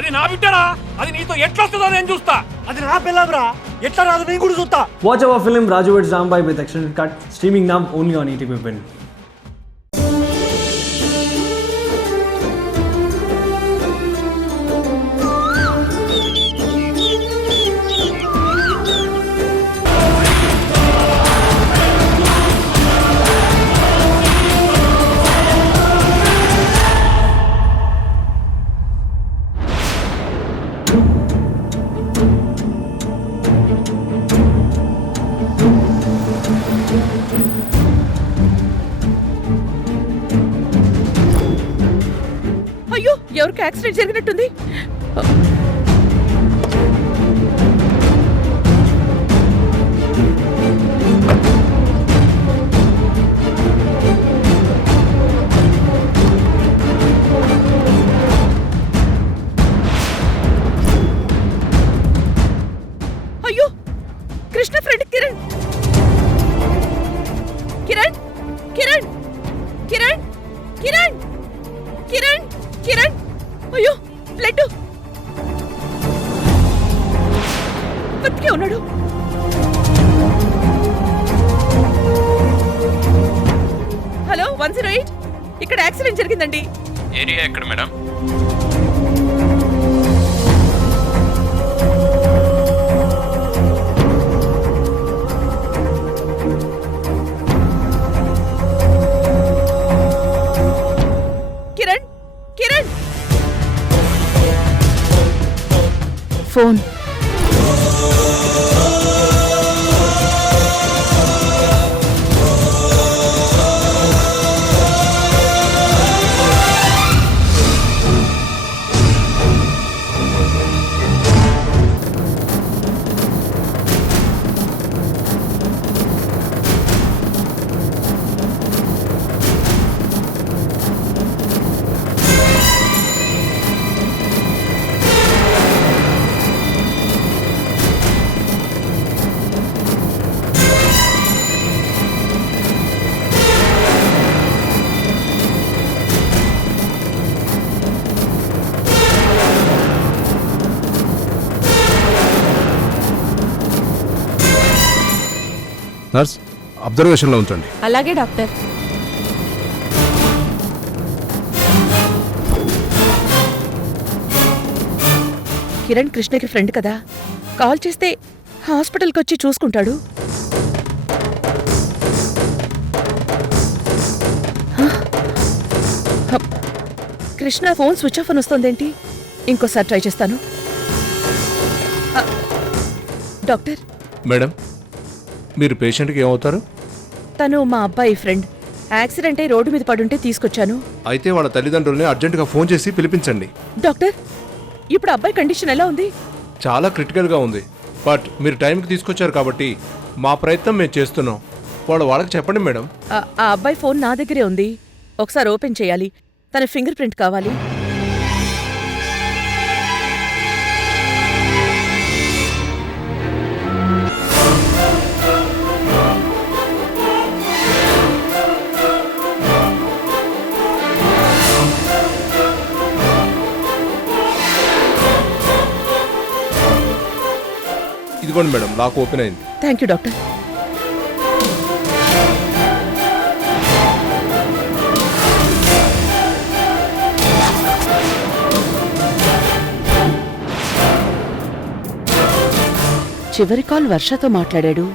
అది నా బిడ్డరా, అది నీతో ఎట్లా వస్తుందో నేను చూస్తా. అది నా పిల్లరా, ఎట్లా రాదు నేను కూడా చూస్తా. Watch our film Raju vs. Rambai with extended cut, streaming now only on ETV Win. అయ్యో, ఎవరికి యాక్సిడెంట్ జరిగినట్టుంది. అయ్యో, కృష్ణ ఫ్రెండ్ కిరణ్. కిరణ్ కిరణ్ కిరణ్ కిరణ్ కిరణ్ కిరణ్. అయ్యో, బ్లడ్. బతికే ఉన్నాడు. హలో 108, ఇక్కడ యాక్సిడెంట్ జరిగిందండి. ఏరియా ఎక్కడ madam? Kiran Kiran. Phone. Nurse, అబ్జర్వేషన్లో ఉంచండి. అలాగే డాక్టర్. కిరణ్ కృష్ణకి ఫ్రెండ్ కదా, కాల్ చేస్తే హాస్పిటల్కి వచ్చి చూసుకుంటాడు. కృష్ణ ఫోన్ స్విచ్ ఆఫ్ అని వస్తుందేంటి? ఇంకోసారి ట్రై చేస్తాను. డాక్టర్. మేడం, మీరు పేషెంట్కి ఏమవుతారు? తను మా అబ్బాయి ఫ్రెండ్. యాక్సిడెంట్ అయి రోడ్డు మీద పడుంటే తీసుకొచ్చాను. అయితే వాళ్ళ తల్లిదండ్రుల్ని అర్జెంటుగా ఫోన్ చేసి పిలిపించండి. డాక్టర్, ఇప్పుడు అబ్బాయి కండిషన్ ఎలా ఉంది? చాలా క్రిటికల్గా ఉంది. బట్ మీరు టైంకి తీసుకొచ్చారు కాబట్టి మా ప్రయత్నం మేము చేస్తున్నాం. వాళ్ళకి చెప్పండి మేడం. ఆ అబ్బాయి ఫోన్ నా దగ్గరే ఉంది. ఒకసారి ఓపెన్ చేయాలి. తన ఫింగర్ ప్రింట్ కావాలి. ఇదిగోండి మేడం, లాక్ ఓపెన్ అయింది. Thank you doctor. చివరి కాల్ వర్షతో మాట్లాడాడు.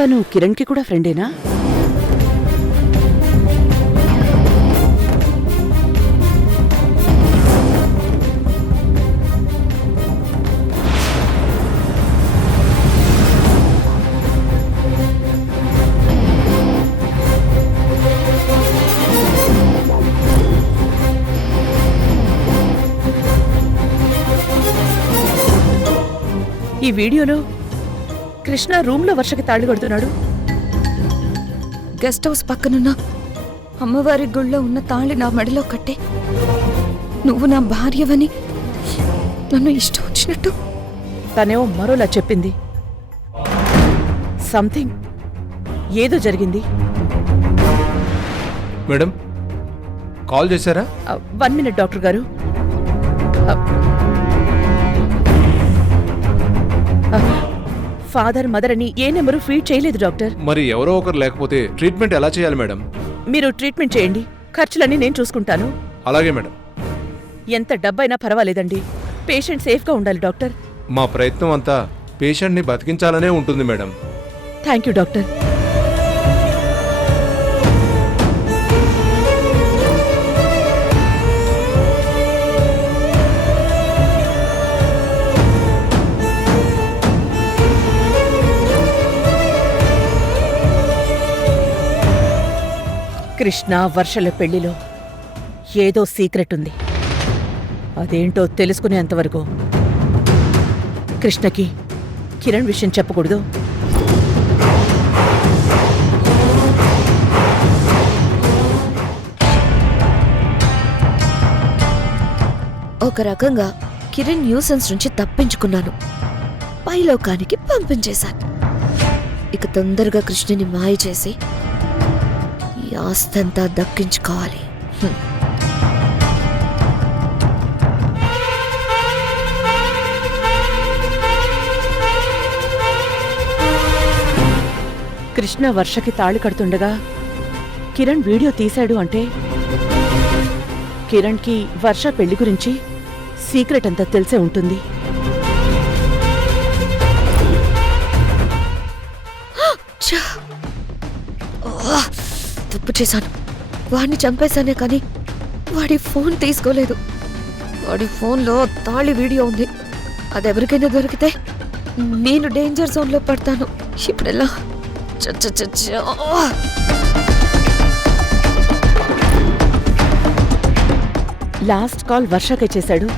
తను కిరణ్కి కూడా ఫ్రెండేనా? ఈ వీడియోలో కృష్ణ రూమ్లో వర్షకి తాళి కొడుతున్నాడు. గెస్ట్ హౌస్ పక్కనున్న అమ్మవారి గుళ్ళో ఉన్న తాళి నా మెడలో కట్టే. నువ్వు నా భార్యవని నన్ను ఇష్టం వచ్చినట్టు. తనేమో మరోలా చెప్పింది. సంథింగ్ ఏదో జరిగింది. మేడం, కాల్ చేశారా? 1 minute డాక్టర్ గారు. ఫాదర్ మదర్ అని ఏ నెంబరు ఫీడ్ చేయలేదు డాక్టర్. మరి ఎవరో ఒకరు లేకపోతే ట్రీట్మెంట్ ఎలా చేయాలి మేడం? మీరు ట్రీట్మెంట్ చేయండి, ఖర్చులన్నీ నేను చూసుకుంటాను. అలాగే మేడం. ఎంత డబ్బైనా పర్వాలేదండి, పేషెంట్ సేఫ్గా ఉండాలి డాక్టర్. మా ప్రయత్నం అంతా పేషెంట్ని బతికించాలనే ఉంటుంది madam. Thank you doctor. Krishna వర్షల పెళ్లిలో ఏదో సీక్రెట్ ఉంది. అదేంటో తెలుసుకునేంతవరకు కృష్ణకి కిరణ్ విషయం చెప్పకూడదు. ఒక రకంగా కిరణ్ న్యూసెన్స్ నుంచి తప్పించుకున్నాను, పైలోకానికి పంపించేశాను. ఇక తొందరగా కృష్ణని మాయ చేసి ఈ ఆస్తంతా దక్కించుకోవాలి. కృష్ణ వర్షకి తాళి కడుతుండగా కిరణ్ వీడియో తీశాడు అంటే కిరణ్కి వర్ష పెళ్లి గురించి సీక్రెట్ అంతా తెలిసే ఉంటుంది. తప్పు చేశాను, వాడిని చంపేశానే కానీ వాడి ఫోన్ తీసుకోలేదు. వాడి ఫోన్లో తాళి వీడియో ఉంది. అదెవరికైనా దొరికితే నేను డేంజర్ జోన్లో పడతాను. ఇప్పుడెలా? లాస్ట్ కాల్ వర్షకే చేశాడు.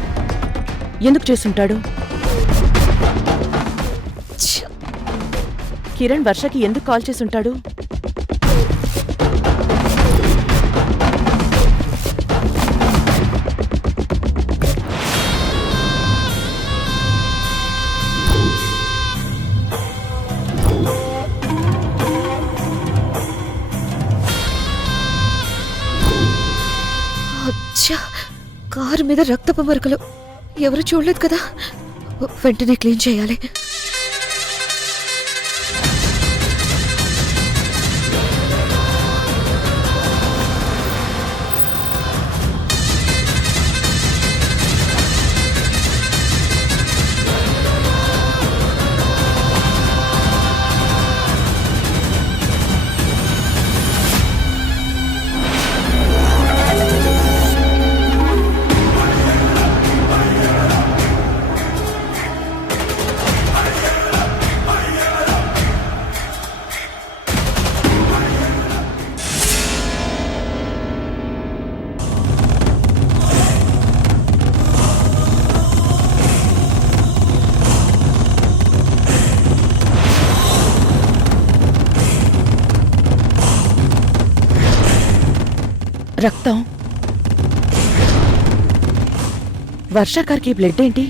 ఎందుకు చేసుంటాడు? కిరణ్ వర్షకి ఎందుకు కాల్ చేసుంటాడు? కారు మీద రక్తపు మరకలు, ఎవరు చూడలేదు కదా. వెంటనే క్లీన్ చేయాలి. రక్తం. వర్షాకార్కి బ్లడ్ ఏంటి?